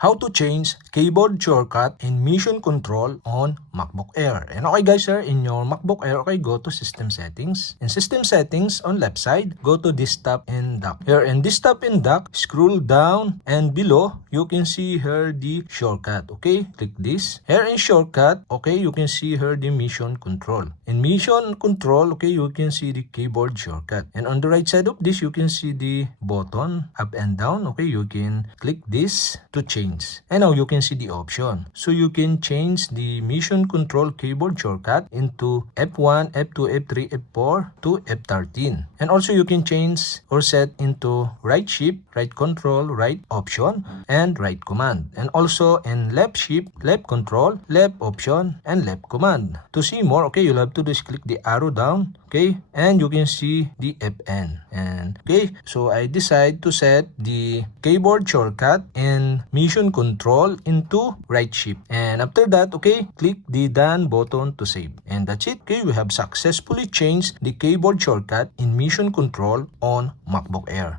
how to change keyboard shortcut in mission control on MacBook Air. And okay guys, sir, in your MacBook Air, okay, go to System Settings. In System Settings, on left side, go to Desktop and Dock. Here in Desktop and Dock, scroll down and below, you can see here the shortcut. Okay, click this. Here in shortcut, okay, you can see here the mission control. In mission control, okay, you can see the keyboard shortcut. And on the right side of this, you can see the button up and down. Okay, you can click this to change. And now you can see the option. So you can change the mission control keyboard shortcut into F1, F2, F3, F4 to F13. And also you can change or set into right shift, right control, right option, and right command. And also in left shift, left control, left option, and left command. To see more, okay, you'll have to just click the arrow down, okay, and you can see the FN. And okay, so I decide to set the keyboard shortcut in mission control into right shift. And after that, okay, click the done button to save. And that's it. Okay, we have successfully changed the keyboard shortcut in mission control on MacBook Air.